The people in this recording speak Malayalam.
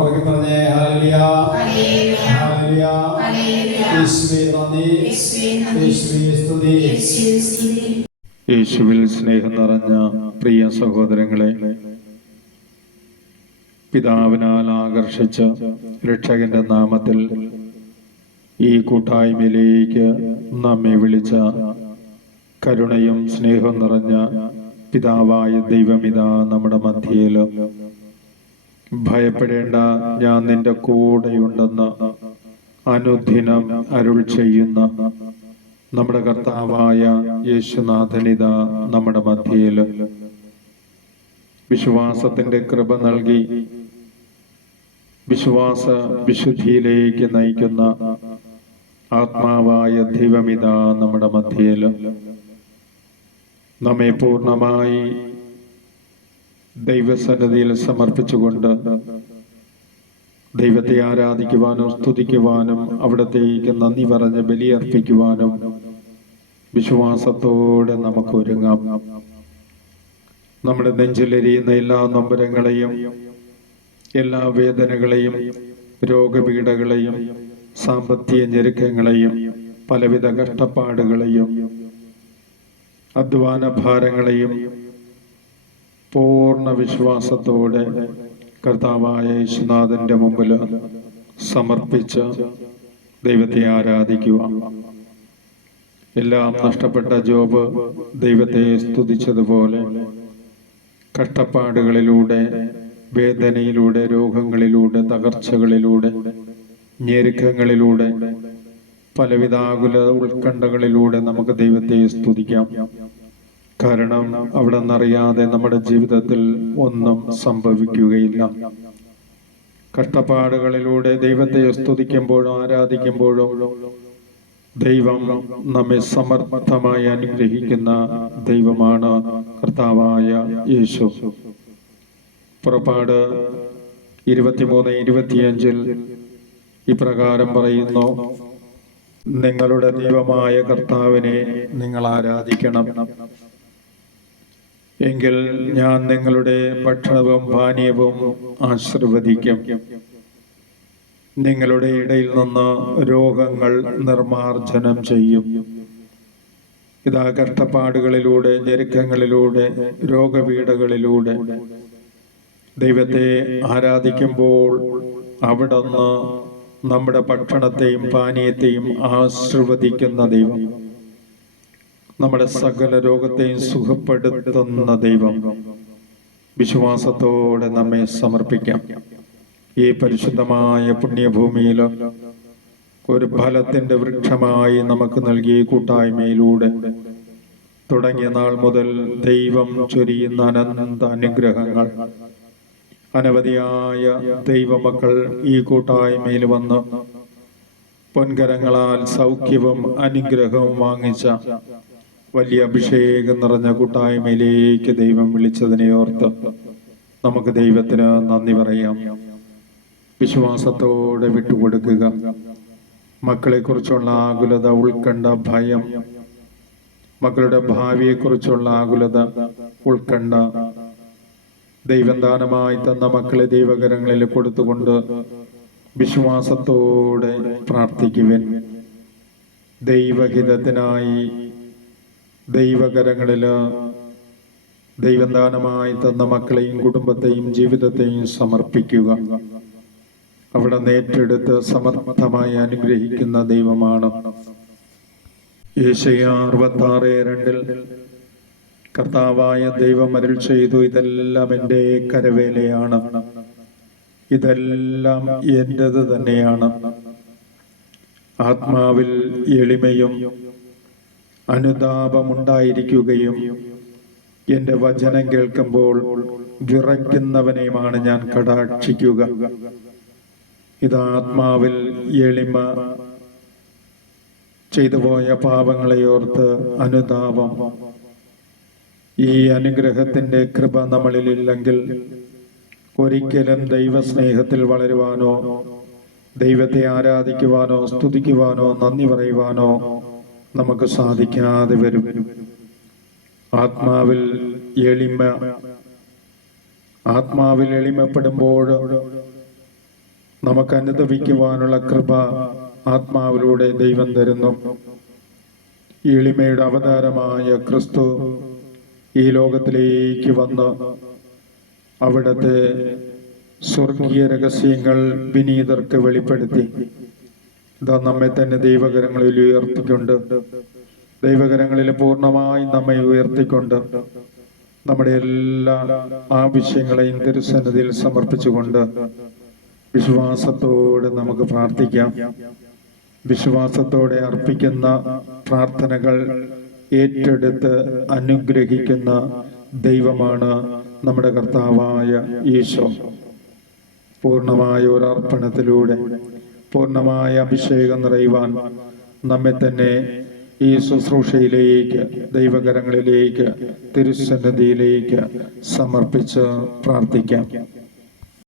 ഉറക്കെ പറഞ്ഞേ ഹല്ലേലൂയ ഹല്ലേലൂയ യേശുവേ നന്ദി യേശുവേ സ്തുതി. യേശുവിൽ സ്നേഹം നിറഞ്ഞ പ്രിയ സഹോദരങ്ങളെ, പിതാവിനാൽ ആകർഷിച്ച രക്ഷകന്റെ നാമത്തിൽ ഈ കൂട്ടായ്മയിലേക്ക് നമ്മെ വിളിച്ച കരുണയും സ്നേഹവും നിറഞ്ഞ പിതാവായ ദൈവമിതാ നമ്മുടെ മധ്യയിൽ. ഭയപ്പെടേണ്ട, ഞാൻ നിന്റെ കൂടെയുണ്ടെന്ന് അനുദിനം അരുൾ ചെയ്യുന്ന നമ്മുടെ കർത്താവായ യേശുനാഥനിത നമ്മുടെ മധ്യയിൽ. വിശ്വാസത്തിന്റെ കൃപ നൽകി വിശ്വാസ വിശുദ്ധിയിലേക്ക് നയിക്കുന്ന ആത്മാവായ ദൈവമിത നമ്മുടെ മധ്യയിൽ. നമ്മെ പൂർണ്ണമായി ദൈവസന്നിധിയിൽ സമർപ്പിച്ചുകൊണ്ട് ദൈവത്തെ ആരാധിക്കുവാനും സ്തുതിക്കുവാനും അവിടത്തേക്ക് നന്ദി പറഞ്ഞ് ബലിയർപ്പിക്കുവാനും വിശ്വാസത്തോടെ നമുക്ക് ഒരുങ്ങാം. നമ്മുടെ നെഞ്ചിലെരിയുന്ന എല്ലാ നൊമ്പരങ്ങളെയും, എല്ലാ വേദനകളെയും, രോഗപീഠകളെയും, സാമ്പത്തിക ഞെരുക്കങ്ങളെയും, പലവിധ കഷ്ടപ്പാടുകളെയും, അധ്വാന ഭാരങ്ങളെയും പൂർണ്ണ വിശ്വാസത്തോടെ കർത്താവായ യേശുനാഥന്റെ മുമ്പിൽ സമർപ്പിച്ച് ദൈവത്തെ ആരാധിക്കുക. എല്ലാം നഷ്ടപ്പെട്ട ജോബ് ദൈവത്തെ സ്തുതിച്ചതുപോലെ കഷ്ടപ്പാടുകളിലൂടെ, വേദനയിലൂടെ, രോഗങ്ങളിലൂടെ, തകർച്ചകളിലൂടെ, ഞെരുക്കങ്ങളിലൂടെ, പലവിധ ആകുല ഉത്കണ്ഠകളിലൂടെ നമുക്ക് ദൈവത്തെ സ്തുതിക്കാം. കാരണം അവിടെ നിന്നറിയാതെ നമ്മുടെ ജീവിതത്തിൽ ഒന്നും സംഭവിക്കുകയില്ല. കഷ്ടപ്പാടുകളിലൂടെ ദൈവത്തെ സ്തുതിക്കുമ്പോഴും ആരാധിക്കുമ്പോഴും ദൈവം നമ്മെ സമർത്ഥമായി അനുഗ്രഹിക്കുന്ന ദൈവമാണ് കർത്താവായ യേശു. പുറപ്പാട് 23:25 ഇപ്രകാരം പറയുന്നു: നിങ്ങളുടെ ദൈവമായ കർത്താവിനെ നിങ്ങൾ ആരാധിക്കണം, എങ്കിൽ ഞാൻ നിങ്ങളുടെ ഭക്ഷണവും പാനീയവും ആശീർവദിക്കും. നിങ്ങളുടെ ഇടയിൽ നിന്ന് രോഗങ്ങൾ നിർമാർജനം ചെയ്യും. ഇതാ, കഷ്ടപ്പാടുകളിലൂടെ, ഞെരുക്കങ്ങളിലൂടെ, രോഗപീഠകളിലൂടെ ദൈവത്തെ ആരാധിക്കുമ്പോൾ അവിടുന്ന് നമ്മുടെ ഭക്ഷണത്തെയും പാനീയത്തെയും ആശീർവദിക്കുന്ന ദൈവം, നമ്മുടെ സകല രോഗത്തെയും സുഖപ്പെടുത്തുന്ന ദൈവം. വിശ്വാസത്തോടെ നമ്മെ സമർപ്പിക്കാം. ഈ പരിശുദ്ധമായ പുണ്യഭൂമിയിൽ ഒരു ഫലത്തിന്റെ വൃക്ഷമായി നമുക്ക് നൽകിയ കൂട്ടായ്മയിലൂടെ തുടങ്ങിയ നാൾ മുതൽ ദൈവം ചൊരിയുന്ന അനന്ത അനുഗ്രഹങ്ങൾ, അനവധിയായ ദൈവമക്കൾ ഈ കൂട്ടായ്മയിൽ വന്ന് പൊൻകരങ്ങളാൽ സൗഖ്യവും അനുഗ്രഹവും വാങ്ങിച്ച വലിയ അഭിഷേകം നിറഞ്ഞ കൂട്ടായ്മയിലേക്ക് ദൈവം വിളിച്ചതിനെ ഓർത്ത് നമുക്ക് ദൈവത്തിന് നന്ദി പറയാം. വിശ്വാസത്തോടെ വിട്ടുകൊടുക്കുക. മക്കളെക്കുറിച്ചുള്ള ആകുലത, ഉത്കണ്ഠ, ഭയം, മക്കളുടെ ഭാവിയെക്കുറിച്ചുള്ള ആകുലത, ഉത്കണ്ഠ, ദൈവം ദാനമായി തന്ന മക്കളെ ദൈവകരങ്ങളിൽ കൊടുത്തുകൊണ്ട് വിശ്വാസത്തോടെ പ്രാർത്ഥിക്കുവിൻ. ദൈവഹിതത്തിനായി ദൈവകരങ്ങളില് ദൈവം ദാനമായി തന്ന മക്കളെയും കുടുംബത്തെയും ജീവിതത്തെയും സമർപ്പിക്കുക. അവിടെ നേറ്റെടുത്ത് സമർത്ഥമായി അനുഗ്രഹിക്കുന്ന ദൈവമാണ്. യെശയ്യാ 66:2 കർത്താവായ ദൈവം അരുൾ ചെയ്തു: ഇതെല്ലാം എൻ്റെ കരവേലയാണ്, ഇതെല്ലാം എന്റേത് തന്നെയാണ്. ആത്മാവിൽ എളിമയും അനുതാപമുണ്ടായിരിക്കുകയും എന്റെ വചനം കേൾക്കുമ്പോൾ വിറയ്ക്കുന്നവനെയുമാണ് ഞാൻ കടാക്ഷിക്കുക. ഇത് ആത്മാവിൽ എളിമ, ചെയ്തുപോയ പാപങ്ങളെയോർത്ത് അനുതാപം. ഈ അനുഗ്രഹത്തിന്റെ കൃപ നമ്മളിലില്ലെങ്കിൽ ഒരിക്കലും ദൈവസ്നേഹത്തിൽ വളരുവാനോ, ദൈവത്തെ ആരാധിക്കുവാനോ, സ്തുതിക്കുവാനോ, നന്ദി പറയുവാനോ നമുക്ക് സാധിക്കാതെ വരും. ആത്മാവിൽ എളിമപ്പെടുമ്പോൾ നമുക്ക് അനുദപിക്കുവാനുള്ള കൃപ ആത്മാവിലൂടെ ദൈവം തരുന്നു. എളിമയുടെ അവതാരമായ ക്രിസ്തു ഈ ലോകത്തിലേക്ക് വന്ന് അവിടുത്തെ സ്വർഗീയ രഹസ്യങ്ങൾ വിനീതർക്ക് വെളിപ്പെടുത്തി ഇതാ നമ്മെ തന്നെ ദൈവകരങ്ങളിൽ ഉയർത്തിക്കൊണ്ട്, ദൈവകരങ്ങളിൽ പൂർണ്ണമായി നമ്മെ ഉയർത്തിക്കൊണ്ട് നമ്മുടെ എല്ലാ ആവശ്യങ്ങളെയും തിരുസന്നിധിയിൽ സമർപ്പിച്ചുകൊണ്ട് വിശ്വാസത്തോടെ നമുക്ക് പ്രാർത്ഥിക്കാം. വിശ്വാസത്തോടെ അർപ്പിക്കുന്ന പ്രാർത്ഥനകൾ ഏറ്റെടുത്ത് അനുഗ്രഹിക്കുന്ന ദൈവമാണ് നമ്മുടെ കർത്താവായ ഈശോ. പൂർണ്ണമായ ഒരു അർപ്പണത്തിലൂടെ പൂർണ്ണമായ അഭിഷേകം നിറയുവാൻ നമ്മെ തന്നെ ഈ ശുശ്രൂഷയിലേക്ക്, ദൈവകരങ്ങളിലേക്ക്, തിരുസന്നിധിയിലേക്ക് സമർപ്പിച്ച് പ്രാർത്ഥിക്കാം.